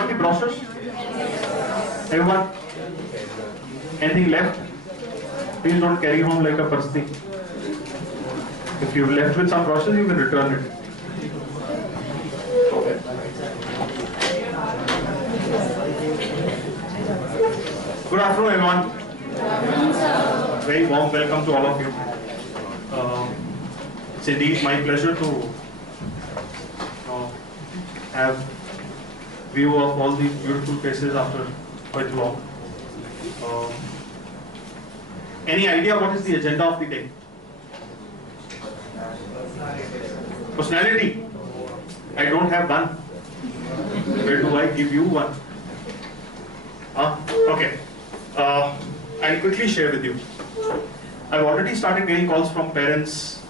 got the brochures? Everyone? Anything left? Please don't carry home like a pasti. If you've left with some brochures, you can return it. Good afternoon, everyone. Very warm welcome to all of you. It's indeed my pleasure to have view of all these beautiful faces after quite long. Any idea what is the agenda of the day? Personality. I don't have one. Where do I give you one? Okay. I'll quickly share with you. I've already started getting calls from parents,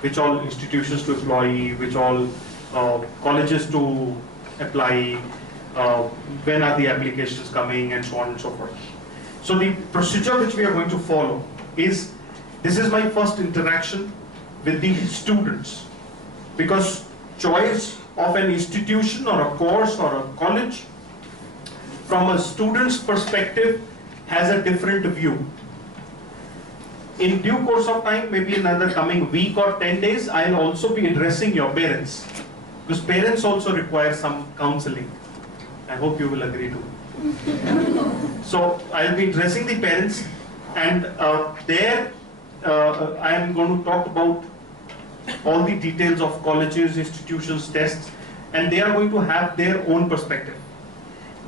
which all institutions to employ, which all colleges to apply, when are the applications coming, and so on and so forth. So the procedure which we are going to follow is, this is my first interaction with the students, because choice of an institution or a course or a college from a student's perspective has a different view. In due course of time, maybe another coming week or 10 days, I'll also be addressing your parents, because parents also require some counseling. I hope you will agree to. So I'll be addressing the parents, and there I am going to talk about all the details of colleges, institutions, tests, and they are going to have their own perspective.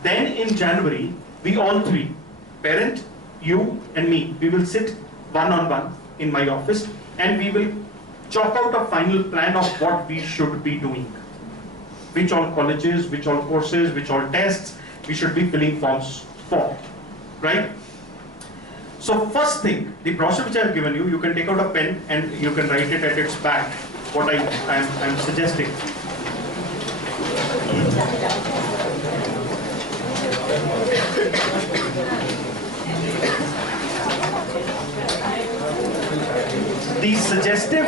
Then in January, we all three, parent, you and me, we will sit one-on-one in my office, and we will chalk out a final plan of what we should be doing. Which all colleges, which all courses, which all tests we should be filling forms for, right? So first thing, the brochure which I have given you, you can take out a pen and you can write it at its back, what I'm suggesting. The suggestive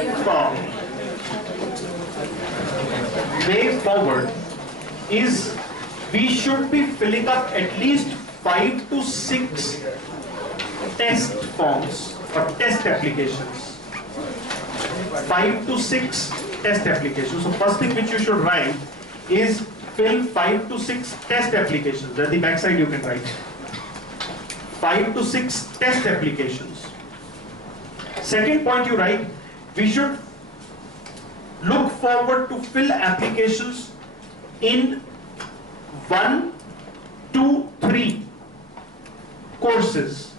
way forward is, we should be filling up at least 5 to 6 test forms or test applications. 5 to 6 test applications. So first thing which you should write is fill 5 to 6 test applications. At the back side you can write 5 to 6 test applications. Second point you write, we should look forward to fill applications in 1, 2, 3 courses.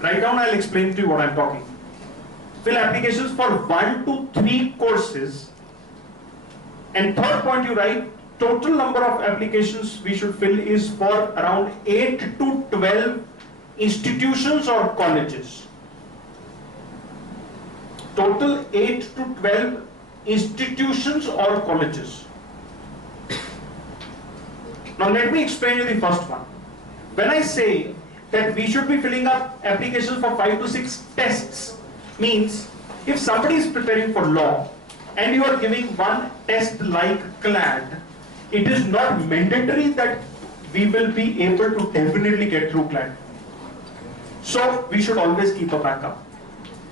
Write down, I'll explain to you what I'm talking. Fill applications for 1 to 3 courses. And third point you write, total number of applications we should fill is for around 8 to 12 institutions or colleges. Total 8 to 12 institutions or colleges. Now let me explain you the first one. When I say that we should be filling up applications for 5 to 6 tests, means if somebody is preparing for law and you are giving one test like CLAD, it is not mandatory that we will be able to definitely get through CLAD. So we should always keep a backup.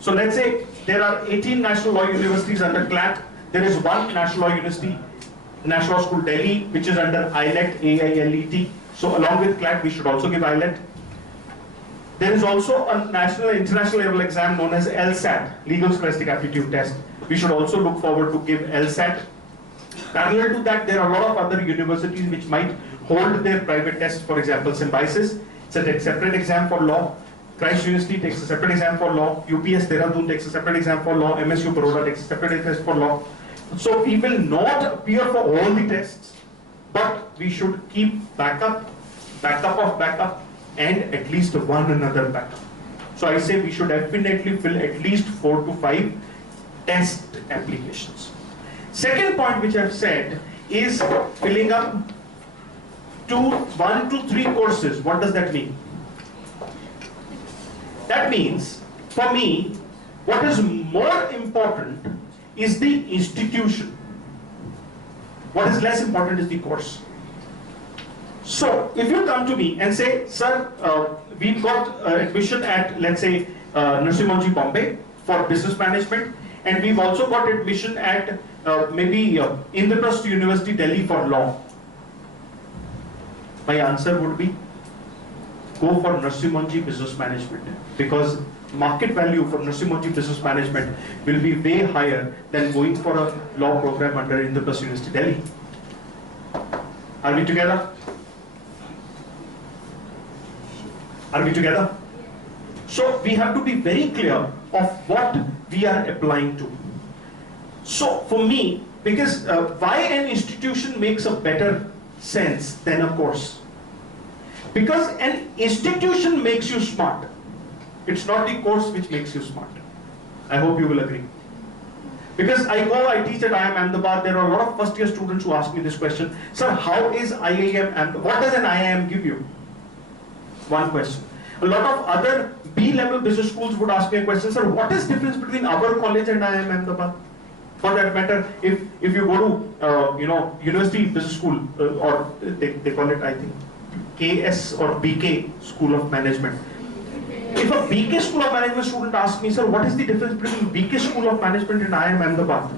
So let's say there are 18 national law universities under CLAT. There is one national law university, National Law School Delhi, which is under ILET, AILET. So along with CLAT, we should also give ILET. There is also a national and international level exam known as LSAT, Legal Scholastic Aptitude Test. We should also look forward to give LSAT. Parallel to that, there are a lot of other universities which might hold their private tests. For example, Symbiosis, it's a separate exam for law. Christ University takes a separate exam for law. UPS Dehradun takes a separate exam for law. MSU Baroda takes a separate test for law. So we will not appear for all the tests, but we should keep backup of backup, and at least one another backup. So I say we should definitely fill at least 4 to 5 test applications. Second point which I've said is filling up 1 to 3 courses. What does that mean? That means, for me, what is more important is the institution. What is less important is the course. So if you come to me and say, sir, we've got admission at, let's say, Nrsimhanji Bombay for business management, and we've also got admission at maybe Indraprastha University, Delhi for law. My answer would be, go for Nrsimhanji Business Management, because market value for Nrsimhanji Business Management will be way higher than going for a law program under Indraprastha University, Delhi. Are we together? Are we together? So we have to be very clear of what we are applying to. So for me, because why an institution makes a better sense than a course? Because an institution makes you smart. It's not the course which makes you smart. I hope you will agree. Because I teach at IIM Ahmedabad, there are a lot of first year students who ask me this question, sir, how is IIM Ahmedabad, what does an IIM give you? One question. A lot of other B-level business schools would ask me a question, sir, what is the difference between our college and IIM Ahmedabad? For that matter, if you go to University Business School, or they call it, I think, KS or BK School of Management. If a BK School of Management student asks me, sir, what is the difference between BK School of Management and IIM Ahmedabad?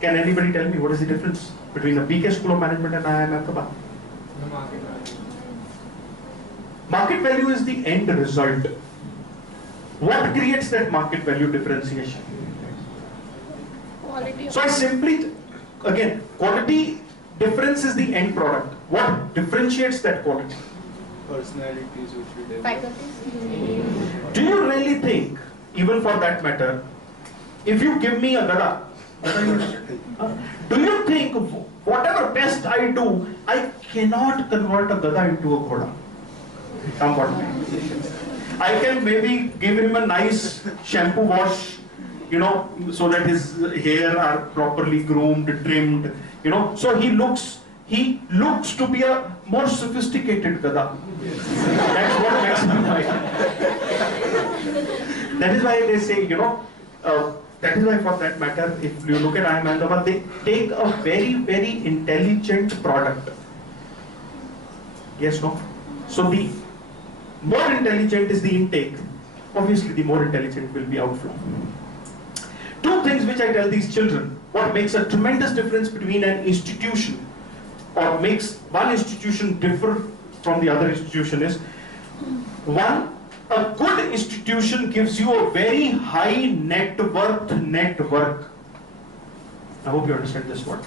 Can anybody tell me what is the difference between a BK School of Management and IIM Ahmedabad? The market value. Market value is the end result. What creates that market value differentiation? Quality. So I simply, again, quality difference is the end product. What differentiates that quality? Personalities which we develop. Faculties. Do you really think, even for that matter, if you give me a gada, do you think whatever best I do, I cannot convert a gada into a ghoda? I can maybe give him a nice shampoo wash, so that his hair are properly groomed, trimmed, so he looks to be a more sophisticated gada. That's what makes him right. That is why they say, that is why for that matter, if you look at IIM Ahmedabad, they take a very, very intelligent product. Yes, no? So the more intelligent is the intake, obviously the more intelligent will be outflow. Two things which I tell these children, what makes a tremendous difference between an institution, or makes one institution differ from the other institution is, one, a good institution gives you a very high net worth network. I hope you understand this word.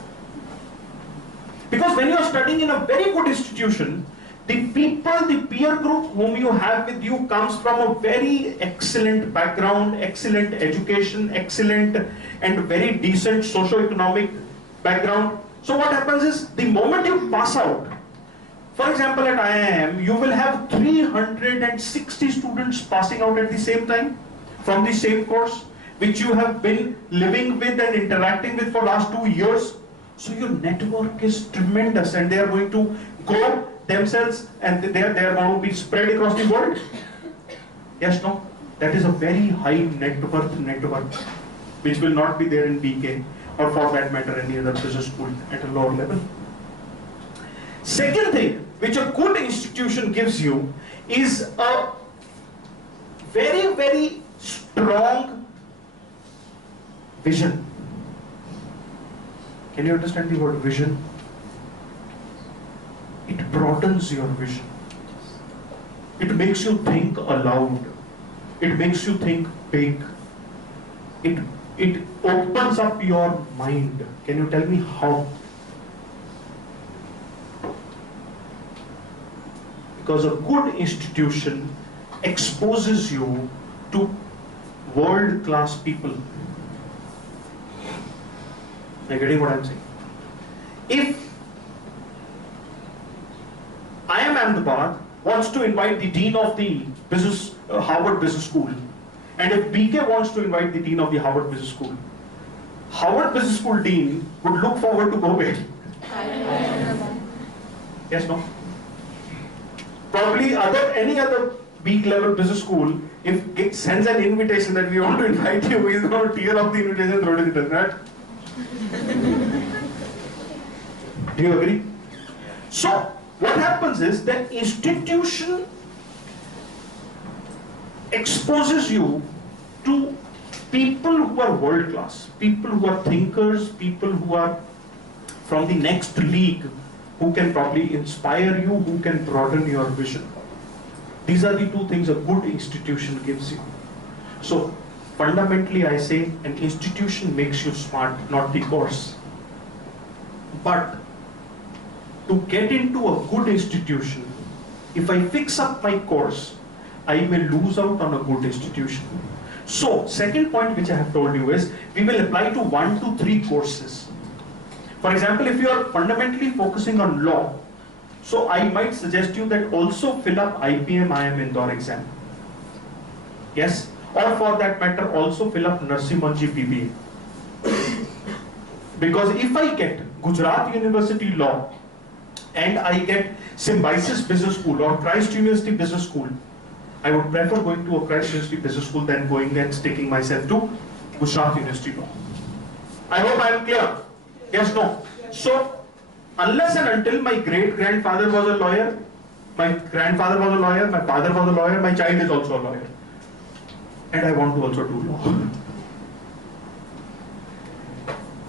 Because when you are studying in a very good institution, the people, the peer group whom you have with you comes from a very excellent background, excellent education, excellent and very decent socio-economic background. So what happens is, the moment you pass out, for example at IIM, you will have 360 students passing out at the same time from the same course, which you have been living with and interacting with for last 2 years. So your network is tremendous, and they are going to grow themselves, and they are going to be spread across the world. Yes, no? That is a very high net worth network, which will not be there in BK, or for that matter any other business school at a lower level. Second thing which a good institution gives you is a very, very strong vision. Can you understand the word vision? It broadens your vision. It makes you think aloud. It makes you think big. It opens up your mind. Can you tell me how? Because a good institution exposes you to world-class people. Are you getting what I'm saying? If IIM Ahmedabad wants to invite the dean of the Harvard Business School, and if BK wants to invite the dean of the Harvard Business School, Harvard Business School dean would look forward to go where? Yes, no? Probably any other big level business school, if it sends an invitation that we want to invite you, he's going to tear off the invitation and throw it in the internet. Do you agree? So, what happens is the institution exposes you to people who are world class, people who are thinkers, people who are from the next league, who can probably inspire you, who can broaden your vision. These are the two things a good institution gives you. So, fundamentally I say an institution makes you smart, not the course. But to get into a good institution, if I fix up my course, I may lose out on a good institution. So, second point which I have told you is, we will apply to 1 to 3 courses. For example, if you are fundamentally focusing on law, so I might suggest you that also fill up IPM IM Indore exam. Yes? Or for that matter, also fill up Narsimhanji BBA. Because if I get Gujarat University Law and I get Symbiosis Business School or Christ University Business School, I would prefer going to a Christ University Business School than going and sticking myself to Gujarat University Law. I hope I am clear. Yes, no. So, unless and until my great-grandfather was a lawyer, my grandfather was a lawyer, my father was a lawyer, my child is also a lawyer. And I want to also do law.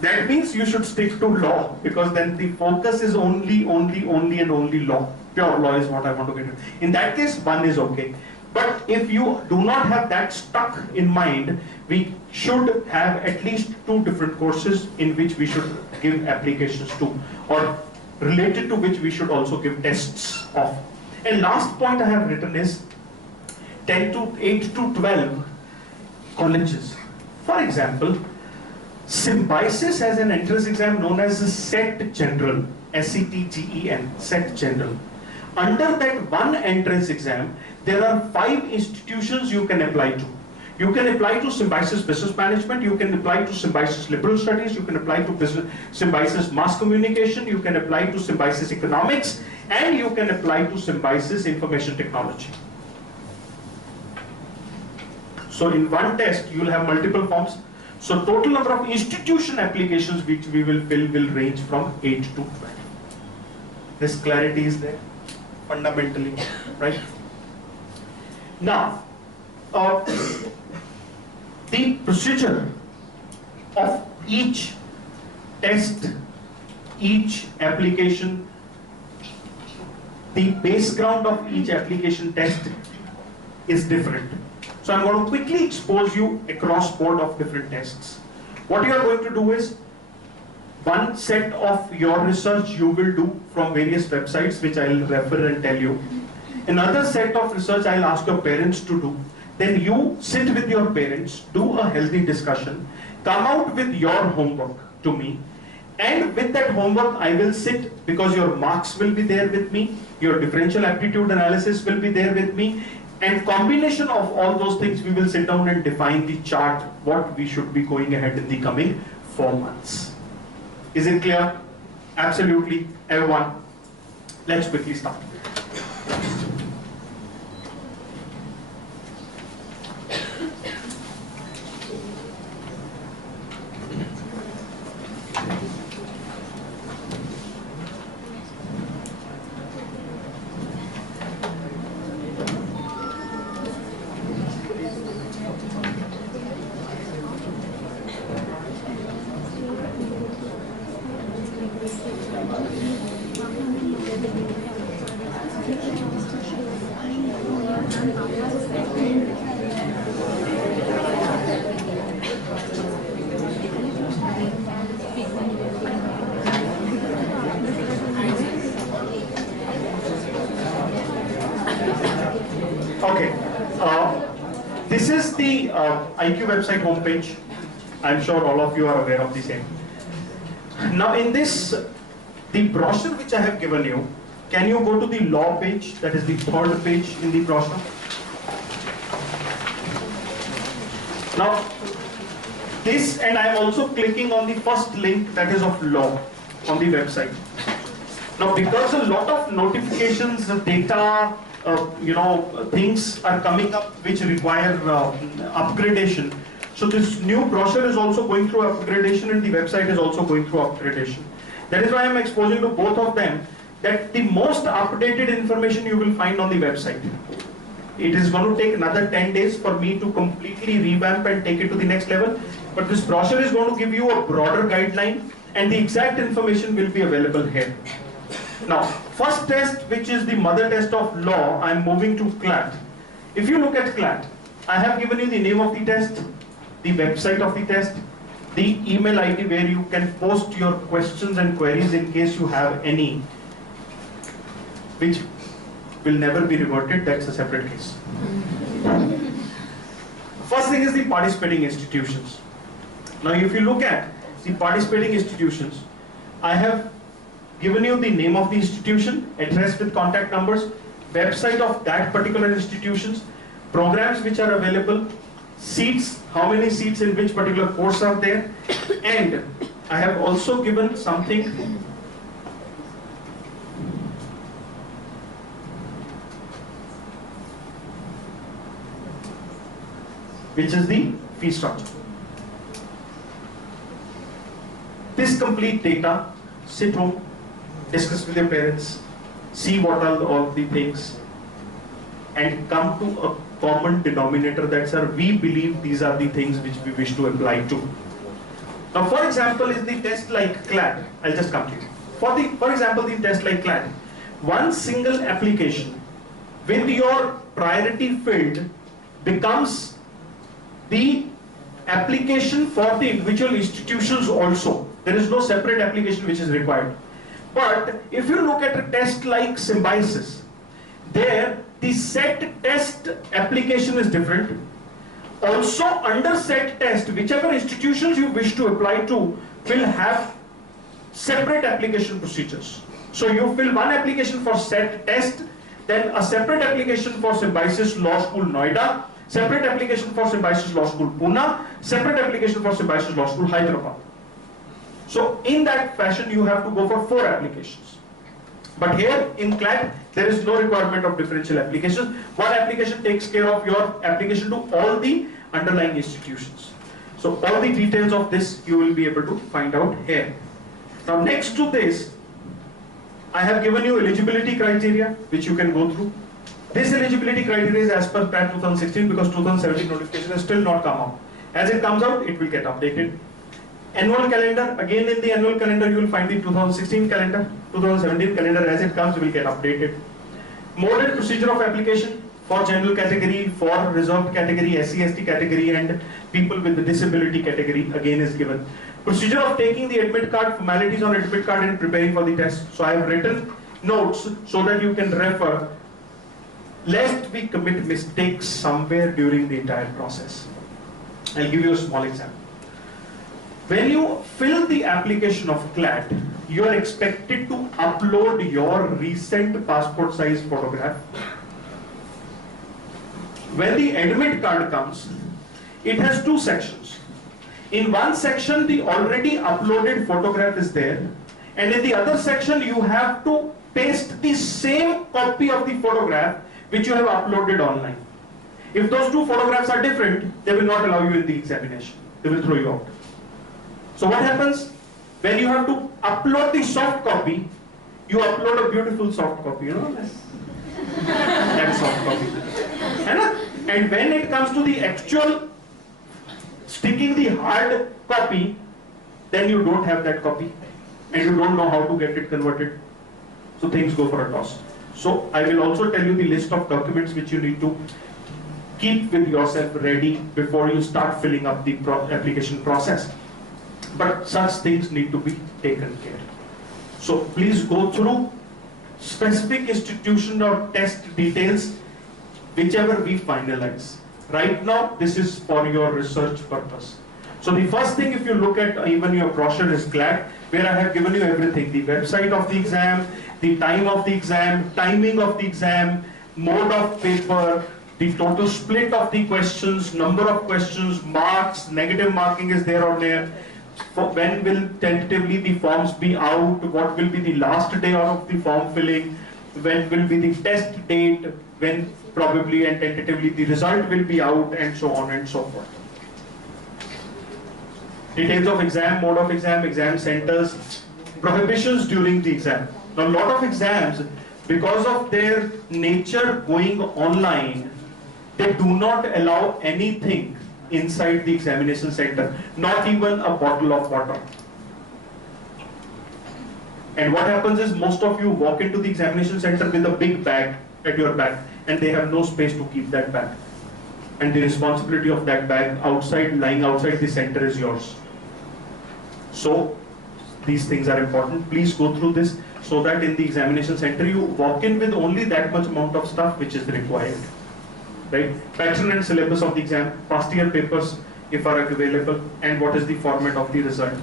That means you should stick to law, because then the focus is only law. Pure law is what I want to get in. In that case, one is okay. But if you do not have that stuck in mind, we should have at least 2 different courses in which we should give applications to, or related to which we should also give tests of. And last point I have written is 8 to 12 colleges. For example, Symbiosis has an entrance exam known as SET General, SETGEN, SET General. Under that one entrance exam, there are 5 institutions you can apply to. You can apply to Symbiosis Business Management, you can apply to Symbiosis Liberal Studies, you can apply to Symbiosis Mass Communication, you can apply to Symbiosis Economics, and you can apply to Symbiosis Information Technology. So in one test, you will have multiple forms. So total number of institution applications which we will fill will range from 8 to 12. This clarity is there, fundamentally, right? Now, the procedure of each test, each application, the background of each application test is different. So I'm going to quickly expose you across board of different tests. What you are going to do is, one set of your research you will do from various websites which I will refer and tell you. Another set of research I'll ask your parents to do. Then you sit with your parents, do a healthy discussion, come out with your homework to me, and with that homework I will sit, because your marks will be there with me, your differential aptitude analysis will be there with me, and combination of all those things we will sit down and define the chart, what we should be going ahead in the coming 4 months. Is it clear? Absolutely, everyone. Let's quickly start. Okay, this is the iQue website homepage. I'm sure all of you are aware of the same. Now in this, the brochure which I have given you, can you go to the law page, that is the 3rd page in the brochure? Now, this, and I'm also clicking on the first link, that is of law, on the website. Now because a lot of notifications, data, things are coming up which require upgradation. So this new brochure is also going through upgradation, and the website is also going through upgradation. That is why I am exposing to both of them that the most updated information you will find on the website. It is going to take another 10 days for me to completely revamp and take it to the next level. But this brochure is going to give you a broader guideline and the exact information will be available here. Now, first test, which is the mother test of law, I am moving to CLAT. If you look at CLAT, I have given you the name of the test, the website of the test, the email ID where you can post your questions and queries in case you have any, which will never be reverted, that's a separate case. First thing is the participating institutions. Now if you look at the participating institutions, I have given you the name of the institution, address with contact numbers, website of that particular institutions, programs which are available, seats, how many seats in which particular course are there, and I have also given something which is the fee structure. This complete data, sit home, discuss with your parents, see what are all the things, and come to a common denominator that, sir, we believe these are the things which we wish to apply to. Now, for example, is the test like CLAT. I'll just complete. For example, the test like CLAT. One single application with your priority field becomes the application for the individual institutions also. There is no separate application which is required. But if you look at a test like Symbiosis, there the set test application is different. Also under set test, whichever institutions you wish to apply to will have separate application procedures. So you fill one application for set test, then a separate application for Symbiosis Law School Noida, separate application for Symbiosis Law School Pune, separate application for Symbiosis Law School Hyderabad. So in that fashion you have to go for 4 applications. But here in CLAT there is no requirement of differential applications. One application takes care of your application to all the underlying institutions. So all the details of this you will be able to find out here. Now next to this, I have given you eligibility criteria which you can go through. This eligibility criteria is as per CLAT 2016 because 2017 notification has still not come out. As it comes out, it will get updated. Annual calendar, again in the annual calendar you will find the 2016 calendar, 2017 calendar, as it comes will get updated. Mode and procedure of application for general category, for reserved category, SC/ST category and people with the disability category again is given. Procedure of taking the admit card, formalities on admit card and preparing for the test. So I have written notes so that you can refer, lest we commit mistakes somewhere during the entire process. I'll give you a small example. When you fill the application of CLAT, you are expected to upload your recent passport size photograph. When the admit card comes, it has 2 sections. In one section, the already uploaded photograph is there, and in the other section, you have to paste the same copy of the photograph which you have uploaded online. If those 2 photographs are different, they will not allow you in the examination. They will throw you out. So what happens? When you have to upload the soft copy, you upload a beautiful soft copy, you know that soft copy. And when it comes to the actual sticking the hard copy, then you don't have that copy and you don't know how to get it converted. So things go for a toss. So I will also tell you the list of documents which you need to keep with yourself ready before you start filling up the application process. But such things need to be taken care of. So please go through specific institution or test details, whichever we finalize. Right now, this is for your research purpose. So the first thing, if you look at even your brochure is CLAT, where I have given you everything, the website of the exam, the time of the exam, timing of the exam, mode of paper, the total split of the questions, number of questions, marks, negative marking is there or there. For when will tentatively the forms be out, what will be the last day of the form filling, when will be the test date, when probably and tentatively the result will be out, and so on and so forth. Details of exam, mode of exam, exam centers, Prohibitions during the exam. Now, a lot of exams, because of their nature going online, they do not allow anything inside the examination center, not even a bottle of water. And what happens is most of you walk into the examination center with a big bag at your back, and they have no space to keep that bag. And the responsibility of that bag outside, lying outside the center, is yours. So these things are important. Please go through this so that in the examination center you walk in with only that much amount of stuff which is required. Right? Pattern and syllabus of the exam, past year papers if are available, and what is the format of the result.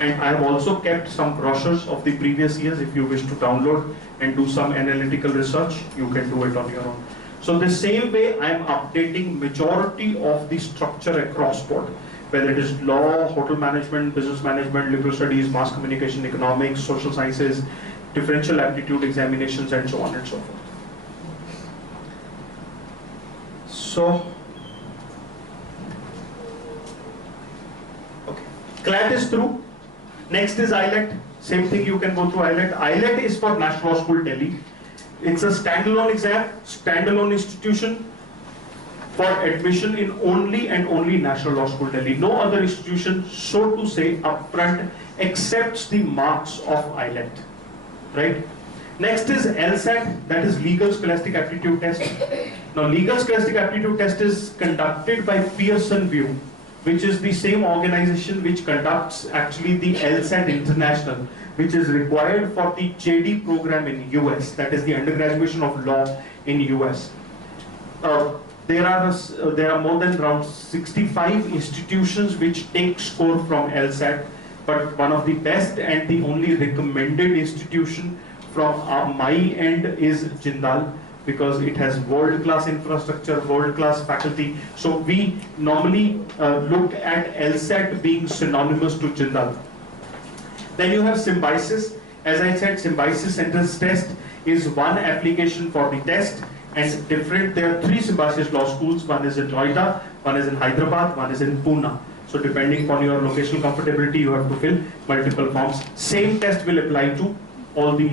And I have also kept some brochures of the previous years. If you wish to download and do some analytical research, you can do it on your own. So the same way I am updating majority of the structure across board, whether it is law, hotel management, business management, liberal studies, mass communication, economics, social sciences, differential aptitude examinations, and so on and so forth. So, okay, CLAT is through. Next is ILET. Same thing, you can go through ILET. ILET is for National Law School Delhi. It's a standalone exam, standalone institution for admission in only and only National Law School Delhi. No other institution, so to say, upfront accepts the marks of ILET. Right? Next is LSAT, that is Legal Scholastic Aptitude Test. Now, Legal Scholastic Aptitude Test is conducted by Pearson VUE, which is the same organization which conducts actually the LSAT International, which is required for the JD program in US, that is the undergraduation of law in US. There are more than around 65 institutions which take score from LSAT, but one of the best and the only recommended institution from my end is Jindal, because it has world-class infrastructure, world-class faculty. So we normally look at LSAT being synonymous to Jindal. Then you have Symbiosis. As I said, Symbiosis entrance test is one application for the test, and different. There are 3 Symbiosis law schools. One is in Noida, one is in Hyderabad, one is in Pune. So depending on your locational comfortability, you have to fill multiple forms. Same test will apply to all the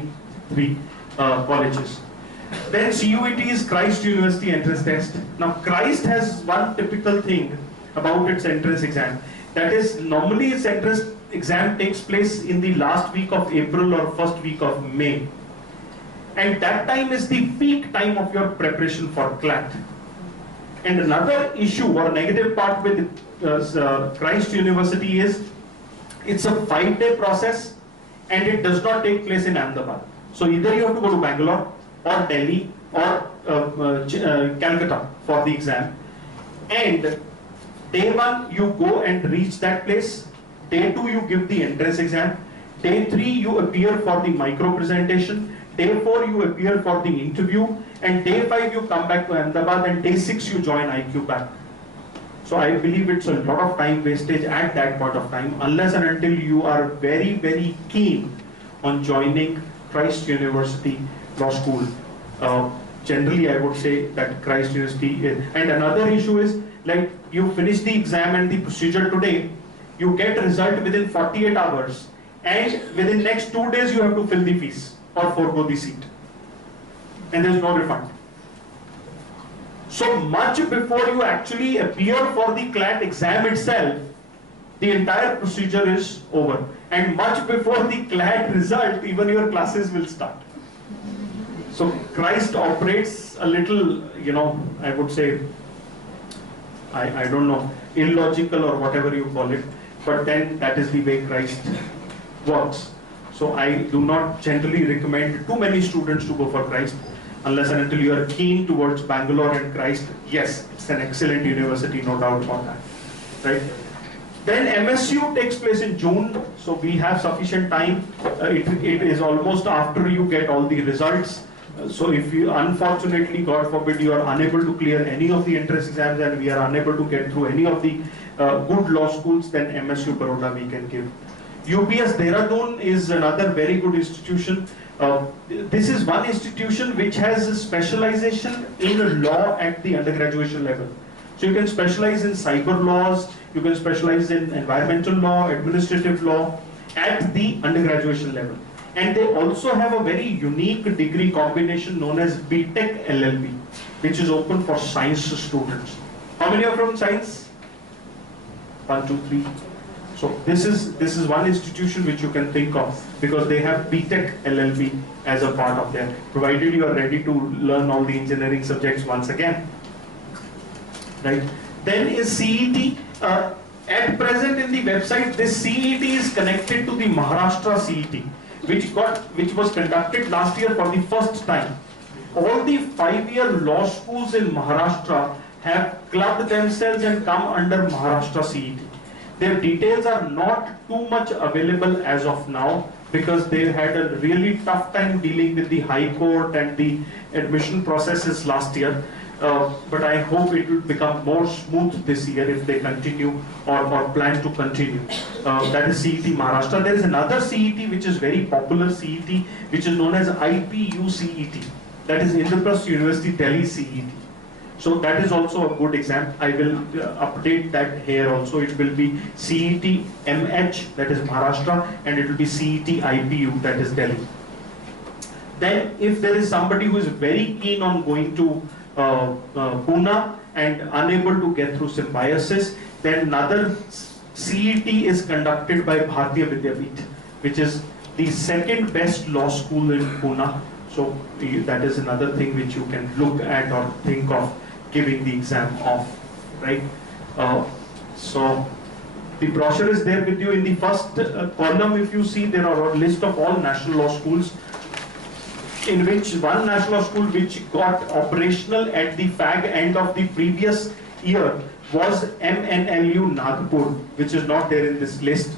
3 colleges. Then CUET is Christ University entrance test. Now Christ has one typical thing about its entrance exam. That is, normally its entrance exam takes place in the last week of April or first week of May. And that time is the peak time of your preparation for CLAT. And another issue or negative part with Christ University is it's a 5-day process and it does not take place in Ahmedabad. So either you have to go to Bangalore or Delhi or Calcutta for the exam. And day 1 you go and reach that place. Day 2 you give the entrance exam. Day 3 you appear for the micro presentation. Day 4 you appear for the interview. And day 5 you come back to Ahmedabad, and day 6 you join iQue back. So I believe it's a lot of time wastage at that point of time, unless and until you are very, very keen on joining Christ University Law School. Generally, I would say that Christ University is. And another issue is, like, you finish the exam and the procedure today, you get result within 48 hours, and within next 2 days you have to fill the fees or forego the seat. And there is no refund. So much before you actually appear for the CLAT exam itself, the entire procedure is over. And much before the CLAT result, even your classes will start. So Christ operates a little, I would say, I don't know, illogical or whatever you call it, but then that is the way Christ works. So I do not generally recommend too many students to go for Christ, unless and until you are keen towards Bangalore and Christ. Yes, it's an excellent university, no doubt about that, right? Then MSU takes place in June, so we have sufficient time. It is almost after you get all the results. So if you, unfortunately, God forbid, you are unable to clear any of the entrance exams and we are unable to get through any of the good law schools, then MSU Baroda we can give. UPS Dehradun is another very good institution. This is one institution which has a specialization in law at the undergraduation level. So you can specialize in cyber laws, you can specialize in environmental law, administrative law, at the undergraduation level. And they also have a very unique degree combination known as BTech LLB, which is open for science students. How many are from science? 1, 2, 3. So this is one institution which you can think of, because they have BTech LLB as a part of them, provided you are ready to learn all the engineering subjects once again. Right? Then is CET. At present in the website, this CET is connected to the Maharashtra CET, which was conducted last year for the first time. All the 5-year law schools in Maharashtra have clubbed themselves and come under Maharashtra CET. Their details are not too much available as of now, because they had a really tough time dealing with the High Court and the admission processes last year. But I hope it will become more smooth this year if they continue or plan to continue. That is CET Maharashtra. There is another CET which is very popular CET, which is known as IPU CET. That is Indraprasth University Delhi CET. So that is also a good exam. I will update that here also. It will be CET MH, that is Maharashtra, and it will be CET IPU, that is Delhi. Then if there is somebody who is very keen on going to Pune and unable to get through symbiosis, then another CET is conducted by Bharatiya Vidyapeeth, which is the second best law school in Pune. So that is another thing which you can look at or think of giving the exam of, right? So the brochure is there with you. In the first column, if you see, there are a list of all national law schools, in which one national law school which got operational at the fag end of the previous year was MNLU Nagpur, which is not there in this list.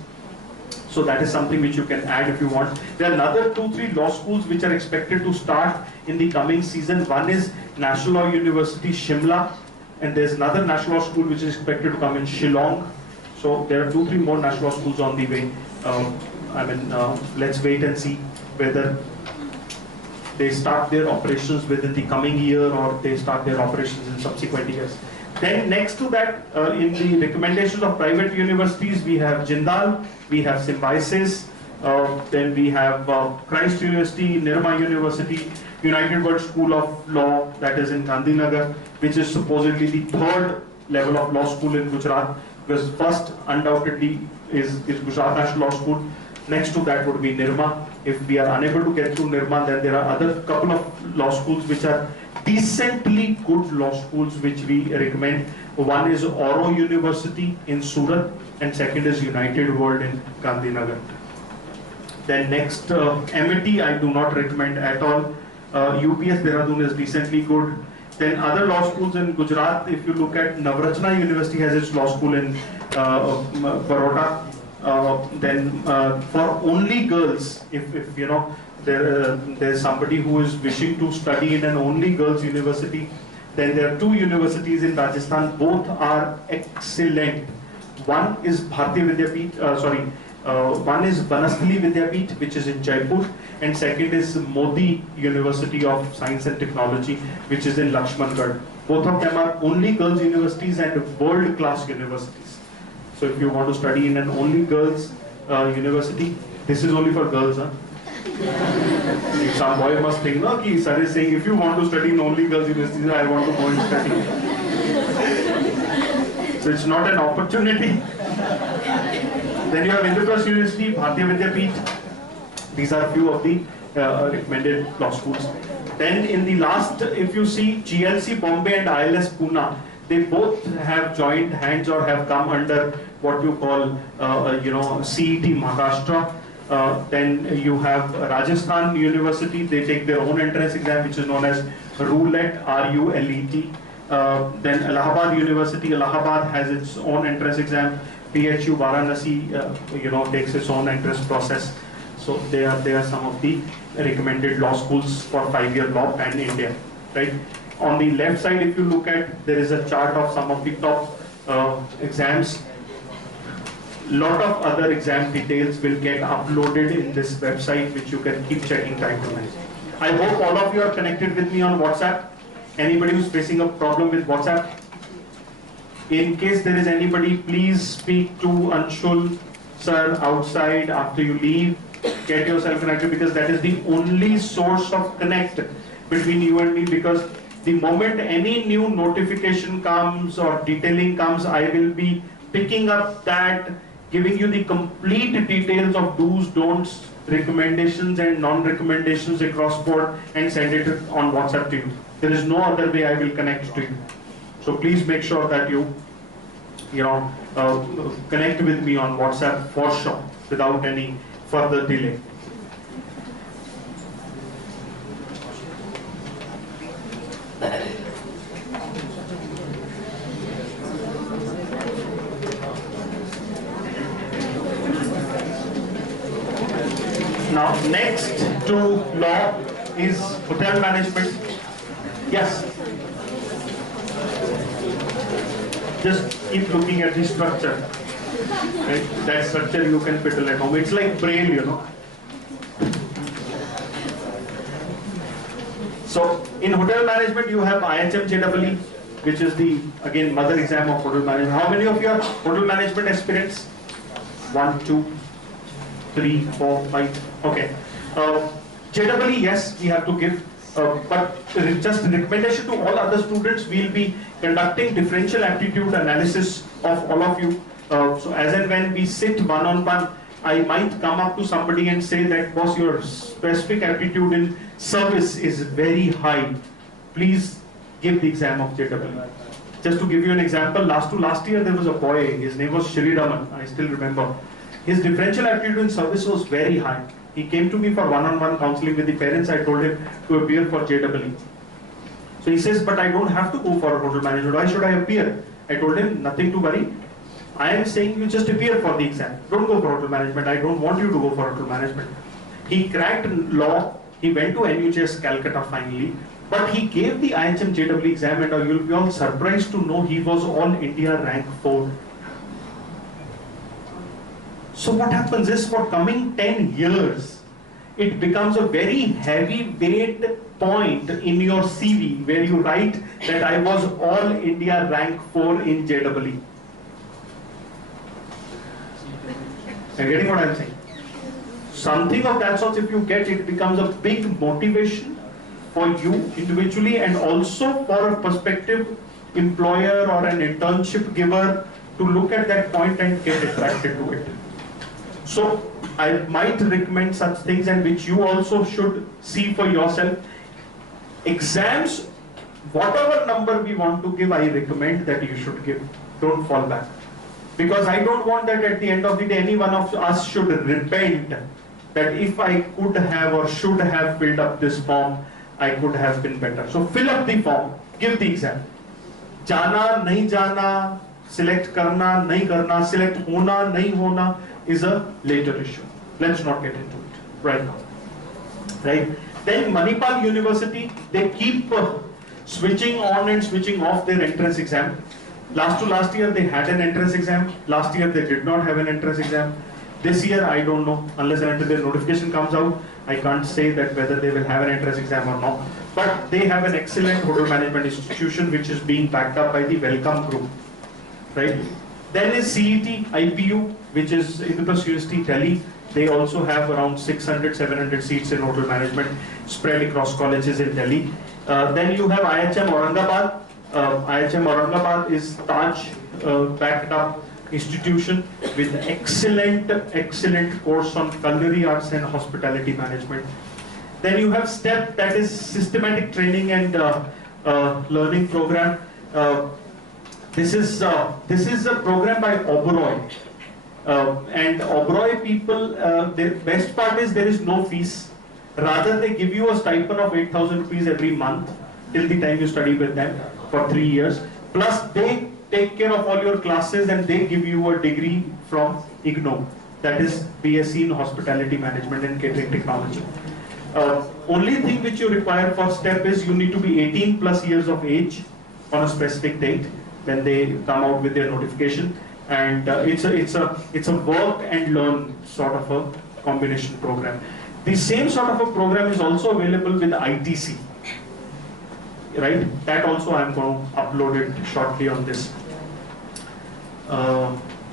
So that is something which you can add if you want. There are another 2-3 law schools which are expected to start in the coming season. One is National Law University Shimla, and there's another national law school which is expected to come in Shillong. So there are 2-3 more national law schools on the way. Let's wait and see whether they start their operations within the coming year or they start their operations in subsequent years. Then next to that, in the recommendations of private universities, we have Jindal, we have Symbiosis, then we have Christ University, Nirma University, United World School of Law, that is in Gandhinagar, which is supposedly the third level of law school in Gujarat, because first undoubtedly is Gujarat National Law School. Next to that would be Nirma. If we are unable to get through Nirma, then there are other couple of law schools which are decently good law schools which we recommend. One is Oro University in Surat, and second is United World in Gandhinagar. Then next, MIT I do not recommend at all. UPS Dehradun is decently good. Then other law schools in Gujarat, if you look at Navrachna University has its law school in Baroda. Then for only girls, if you know, there's somebody who is wishing to study in an only girls university, then there are 2 universities in Rajasthan. Both are excellent. One is Bharatiya Vidyapeeth, one is Banasthali Vidyapeeth, which is in Jaipur, and second is Modi University of Science and Technology, which is in Lakshmangarh. Both of them are only girls universities and world-class universities. So if you want to study in an only girls university, this is only for girls, huh? If some boy must think, no, ki sir is saying, if you want to study in only girls university, I want to go and study. So it's not an opportunity. Then you have Indraprasth University, Bharatiya Vidyapeeth. These are a few of the recommended law schools. Then in the last, if you see GLC Bombay and ILS Pune, they both have joined hands or have come under what you call, CET Maharashtra. Then you have Rajasthan University. They take their own entrance exam, which is known as RULET, R-U-L-E-T. Then Allahabad University, Allahabad has its own entrance exam. PHU Varanasi, takes its own entrance process. So they are some of the recommended law schools for 5-year law pan India, right? On the left side, if you look at, there is a chart of some of the top exams. Lot of other exam details will get uploaded in this website, which you can keep checking time to time. I hope all of you are connected with me on WhatsApp. Anybody who's facing a problem with WhatsApp? In case there is anybody, please speak to Anshul sir, outside, after you leave, get yourself connected, because that is the only source of connect between you and me. Because the moment any new notification comes or detailing comes, I will be picking up that, giving you the complete details of do's, don'ts, recommendations and non-recommendations across board, and send it on WhatsApp to you. There is no other way I will connect to you. So please make sure that you connect with me on WhatsApp for sure, without any further delay. Now, next to law is hotel management. Yes. Just keep looking at the structure. Right? That structure you can fiddle at home. It's like braille, you know. So, in hotel management, you have IHM JEE, which is the, again, mother exam of hotel management. How many of you are hotel management aspirants? 1, 2, 3, 4, 5. Okay. JEE, yes, we have to give. But just recommendation to all other students, we'll be conducting differential aptitude analysis of all of you. So as and when we sit one-on-one, I might come up to somebody and say that, boss, your specific aptitude in service is very high. Please give the exam of JEE. Just to give you an example, last year there was a boy, his name was Shri Raman, I still remember. His differential aptitude in service was very high. He came to me for one-on-one counseling with the parents. I told him to appear for JEE. So he says, but I don't have to go for hotel management. Why should I appear? I told him, nothing to worry. I am saying you just appear for the exam. Don't go for hotel management. I don't want you to go for hotel management. He cracked law. He went to NUHS Calcutta finally. But he gave the IHM JEE exam, and you'll be all surprised to know he was all India rank 4. So what happens is, for coming 10 years, it becomes a very heavy weight point in your CV where you write that I was all India rank 4 in JEE. Are you getting what I'm saying? Something of that sort, if you get, it becomes a big motivation for you individually, and also for a prospective employer or an internship giver to look at that point and get attracted to it. So I might recommend such things, and which you also should see for yourself. Exams, whatever number we want to give, I recommend that you should give. Don't fall back. Because I don't want that at the end of the day, any one of us should repent that if I could have or should have filled up this form, I could have been better. So fill up the form, give the exam. Jana, nahi jana, select karna, nahi karna, select hona, nahi hona is a later issue. Let's not get into it right now. Right? Then Manipal University, they keep switching on and switching off their entrance exam. Last year they had an entrance exam. Last year they did not have an entrance exam. This year I don't know, unless and until their notification comes out. I can't say that whether they will have an entrance exam or not. But they have an excellent hotel management institution which is being backed up by the Welcome Group. Right? Then is CET IPU, which is Indus University Delhi. They also have around 600, 700 seats in hotel management spread across colleges in Delhi. Then you have IHM Aurangabad. IHM Aurangabad is Taj backed up institution with excellent course on culinary arts and hospitality management. Then you have STEP, that is systematic training and learning program. This is a program by Oberoi. And Oberoi people, the best part is there is no fees. Rather, they give you a stipend of 8,000 rupees every month till the time you study with them for 3 years. Plus, they take care of all your classes and they give you a degree from IGNO, that is BSc in Hospitality Management and Catering Technology. Only thing which you require for STEP is you need to be 18 plus years of age on a specific date when they come out with their notification, and it's a work and learn sort of a combination program. The same sort of a program is also available with ITC, right? That also I'm going to upload it shortly on this.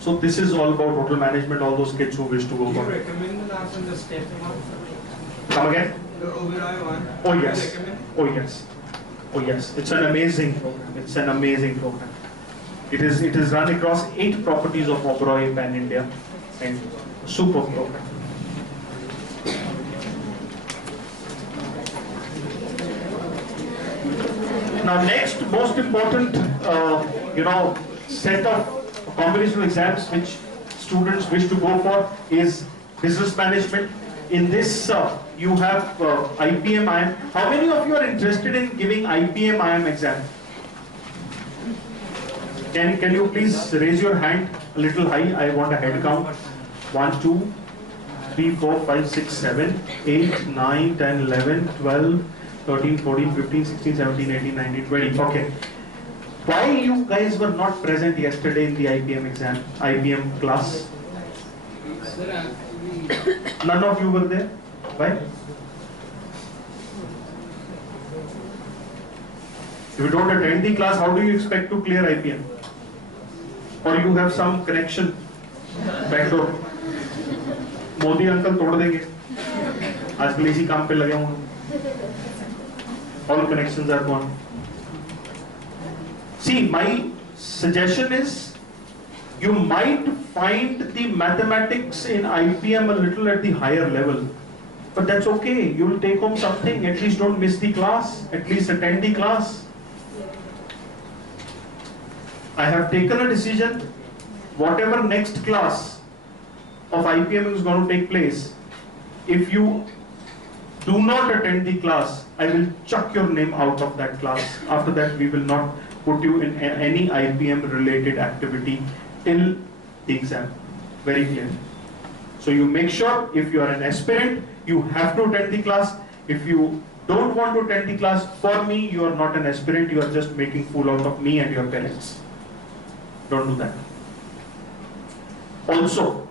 So this is all about hotel management, all those kids who wish to go Do you for it. recommend the last one, the step one? Come again? The overall one? Oh Do you yes. recommend? Oh yes. Oh yes. It's an amazing program. It's an amazing program. It is run across 8 properties of Oberoi Pan India, and super program. Now next most important set of combination exams which students wish to go for is business management. In this you have IPM IM. How many of you are interested in giving IPM IM exam? Can you please raise your hand a little high? I want a head count. 1, 2, 3, 4, 5, 6, 7, 8, 9, 10, 11, 12, 13, 14, 15, 16, 17, 18, 19, 20. Okay. Why you guys were not present yesterday in the IPM exam, IPM class? Sir, actually, None of you were there? Why? If you don't attend the class, how do you expect to clear IPM? Or you have some connection backdoor? Modi uncle तोड़ देंगे आजकल इसी काम पे लगे हुए all connections are gone. See, my suggestion is you might find the mathematics in IPM a little at the higher level, but that's okay. You'll take home something. At least don't miss the class. At least attend the class. I have taken a decision. Whatever next class of IPM is going to take place, if you do not attend the class, I will chuck your name out of that class. After that, we will not put you in any IPM related activity till the exam. Very clear. So you make sure if you are an aspirant, you have to attend the class. If you don't want to attend the class, for me, you are not an aspirant. You are just making fool out of me and your parents. Don't do that. Also,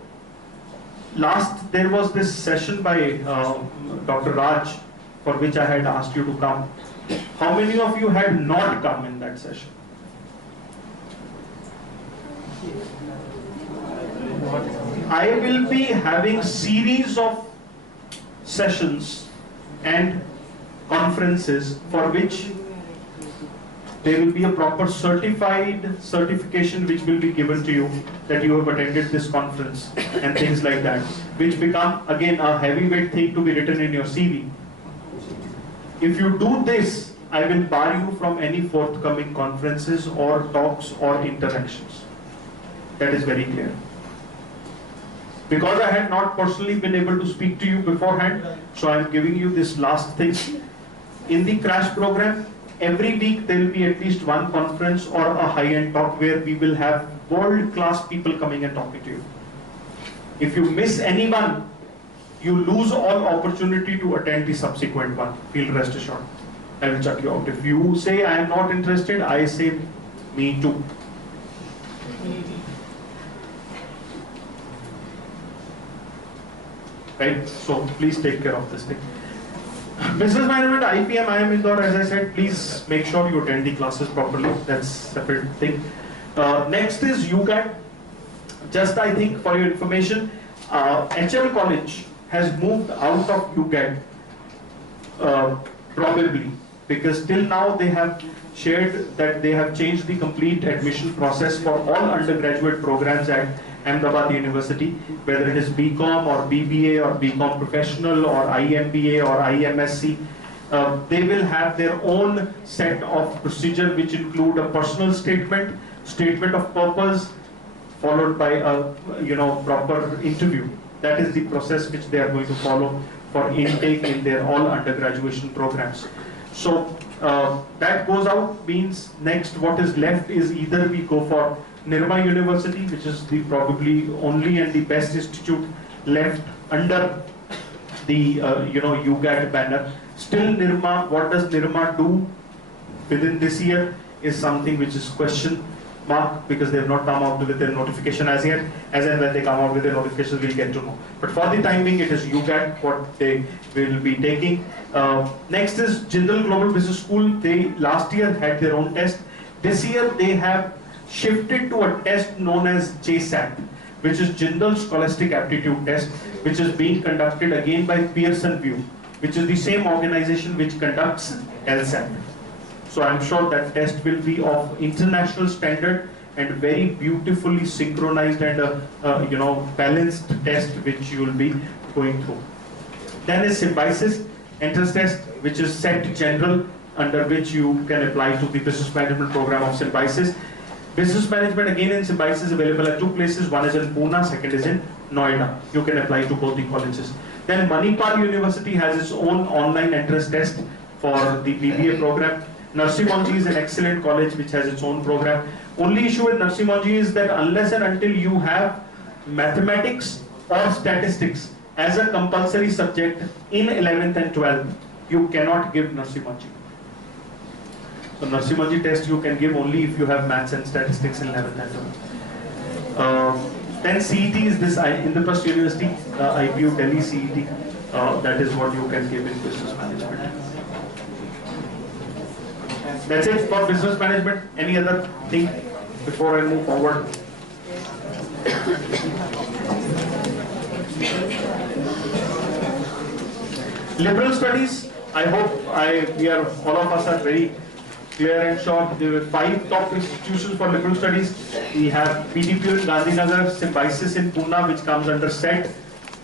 last there was this session by Dr. Raj, for which I had asked you to come. How many of you had not come in that session? I will be having series of sessions and conferences for which there will be a proper certification which will be given to you that you have attended this conference and things like that, which become again a heavyweight thing to be written in your CV. If you do this, I will bar you from any forthcoming conferences or talks or interactions. That is very clear. Because I had not personally been able to speak to you beforehand, so I am giving you this last thing. In the crash program, every week there will be at least one conference or a high-end talk where we will have world-class people coming and talking to you. If you miss anyone, you lose all opportunity to attend the subsequent one. Feel rest assured. I will check you out. If you say I am not interested, I say me too. Right? So please take care of this thing. Business management, IPM, IM Indore, as I said, please make sure you attend the classes properly. That's a separate thing. Next is UCAT. Just I think for your information, HL College has moved out of UCAT probably because till now they have shared that they have changed the complete admission process for all undergraduate programs at Ahmedabad University, whether it is BCom or BBA or BCom Professional or IMBA or IMSc. They will have their own set of procedure which include a personal statement, statement of purpose, followed by a proper interview. That is the process which they are going to follow for intake in their all undergraduation programs. So that goes out, means next what is left is either we go for Nirma University, which is the probably only and the best institute left under the UGAT banner. Still Nirma, what does Nirma do within this year is something which is question mark, because they have not come out with their notification as yet. As and when they come out with their notifications, we'll get to know. But for the time being, it is UGAT what they will be taking. Next is Jindal Global Business School. They last year had their own test. This year they have shifted to a test known as JSAT, which is Jindal Scholastic Aptitude Test, which is being conducted again by Pearson VUE, which is the same organization which conducts LSAT. So I'm sure that test will be of international standard and very beautifully synchronized and balanced test which you will be going through. Then is Symbiosis entrance test, which is set general, under which you can apply to the business management program of Symbiosis. Business management again in Symbiosis is available at two places. One is in Pune, second is in Noida. You can apply to both the colleges. Then Manipal University has its own online entrance test for the BBA program. Narsi Monji is an excellent college which has its own program. Only issue with Narsi Monji is that unless and until you have mathematics or statistics as a compulsory subject in 11th and 12th, you cannot give Narsi Monji. So Narsi Monji test you can give only if you have maths and statistics in 11th and 12th. Then CET is this Indraprasth University, iQue Delhi CET. That is what you can give in business management. That's it for business management. Any other thing before I move forward? Liberal studies. I hope all of us are very clear and short. There are 5 top institutions for liberal studies. We have PDPU in Gandhinagar, Symbiosis in Pune, which comes under SET,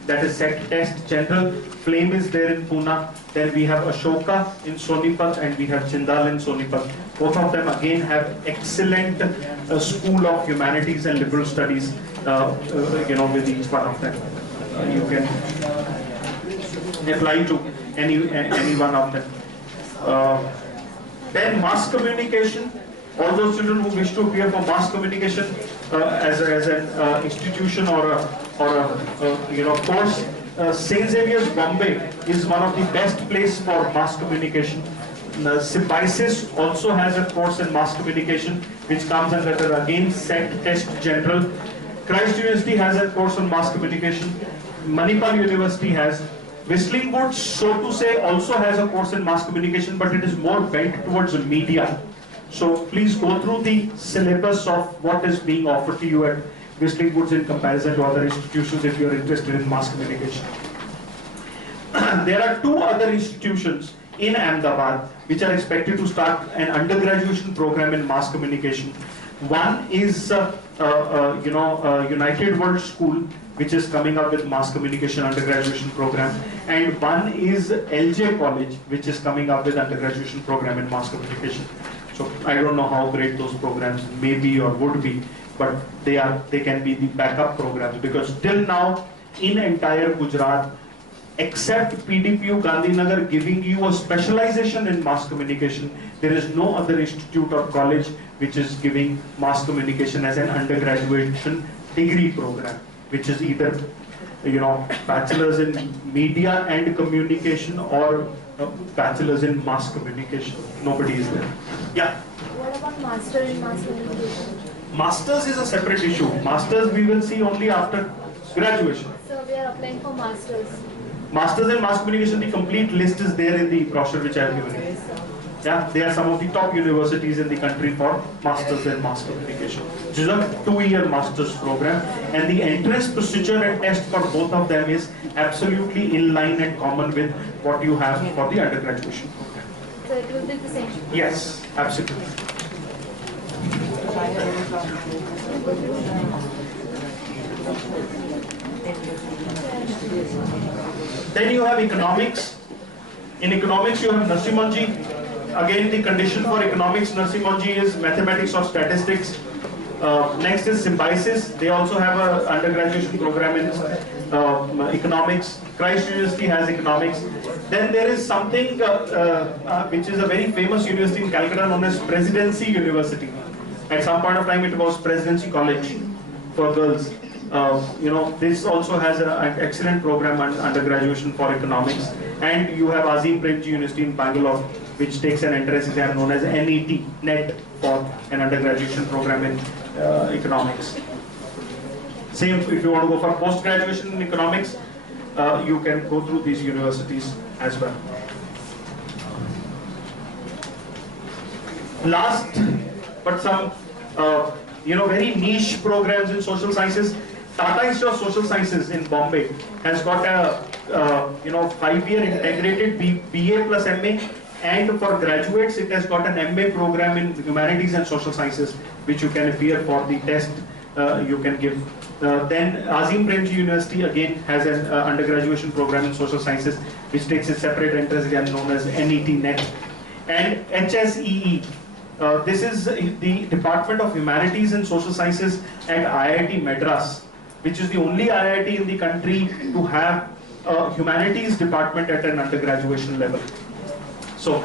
that is SET test general. Flame is there in Pune. Then we have Ashoka in Sonipat and we have Jindal in Sonipat. Both of them again have excellent school of humanities and liberal studies. With each one of them, you can apply to any one of them. Then mass communication. All those children who wish to appear for mass communication as an institution or a course, St. Xavier's Bombay is one of the best place for mass communication. Symbiosis also has a course in mass communication which comes under again SET test general. Christ University has a course on mass communication. Manipal University has. Whistling Woods, so to say, also has a course in mass communication, but it is more bent towards media. So please go through the syllabus of what is being offered to you at Whistling Woods in comparison to other institutions if you are interested in mass communication. There are 2 other institutions in Ahmedabad which are expected to start an undergraduate program in mass communication. One is United World School, which is coming up with mass communication undergraduate program, and one is LJ College, which is coming up with undergraduate program in mass communication. So I don't know how great those programs may be or would be, but they can be the backup programs, because till now in entire Gujarat, except PDPU Gandhinagar giving you a specialization in mass communication, there is no other institute or college which is giving mass communication as an undergraduate degree program, which is either bachelor's in media and communication or bachelor's in mass communication. Nobody is there. Yeah. What about master in mass communication? Masters is a separate issue. Masters we will see only after graduation. So we are applying for masters. Masters in mass communication, the complete list is there in the brochure which I have given you. Yeah, they are some of the top universities in the country for masters in mass communication. This is a 2-year masters program, and the entrance procedure and test for both of them is absolutely in line and common with what you have for the undergraduate program. So it will be the same? Yes, absolutely. Then you have economics. In economics you have Narsi Monji. Again, the condition for economics Narsi Monji is mathematics or statistics. Next is Symbiosis. They also have an undergraduate program in economics. Christ University has economics. Then there is something which is a very famous university in Calcutta known as Presidency University. At some point of time it was Presidency College for girls. This also has an excellent program and undergraduate for economics. And you have Azim Premji University in Bangalore, which takes an entrance exam known as NET for an undergraduate program in economics. Same if you want to go for post-graduation in economics, you can go through these universities as well. Last but some very niche programs in social sciences. Tata Institute of Social Sciences in Bombay has got a 5-year integrated BA plus MA, and for graduates it has got an MA program in humanities and social sciences, which you can appear for the test you can give. Then Azim Premji University again has an undergraduate program in social sciences, which takes a separate entrance exam known as NET. And HSEE, this is the Department of Humanities and Social Sciences at IIT Madras, which is the only IIT in the country to have a humanities department at an undergraduate level. So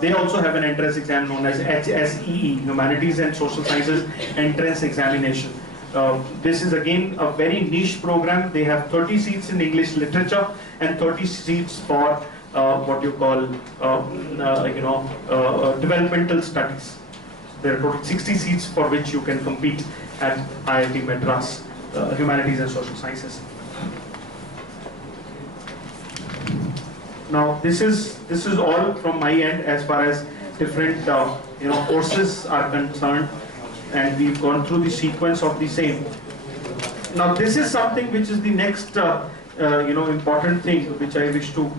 they also have an entrance exam known as HSEE, Humanities and Social Sciences Entrance Examination. This is again a very niche program. They have 30 seats in English literature and 30 seats for what you call developmental studies. There are total 60 seats for which you can compete at IIT Madras, Humanities and Social Sciences. Now this is all from my end as far as different courses are concerned, and we've gone through the sequence of the same. Now this is something which is the next important thing which I wish to